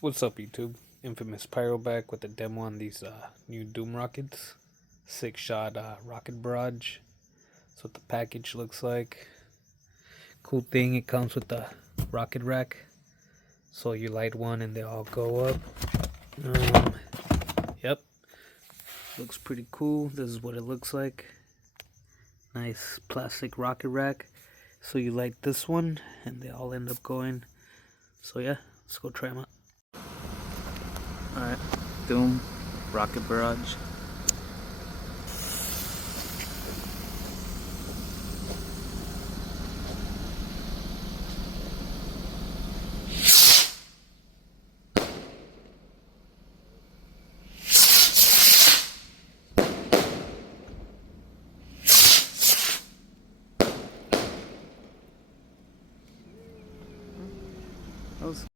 What's up, YouTube? Infamous Pyro back with a demo on these new Doom rockets. 6-shot rocket barrage. That's what the package looks like. Cool thing, it comes with the rocket rack. So you light one and they all go up. Yep. Looks pretty cool. This is what it looks like. Nice plastic rocket rack. So you light this one and they all end up going. So yeah, let's go try them out. Alright, Doom Rocket Barrage. That was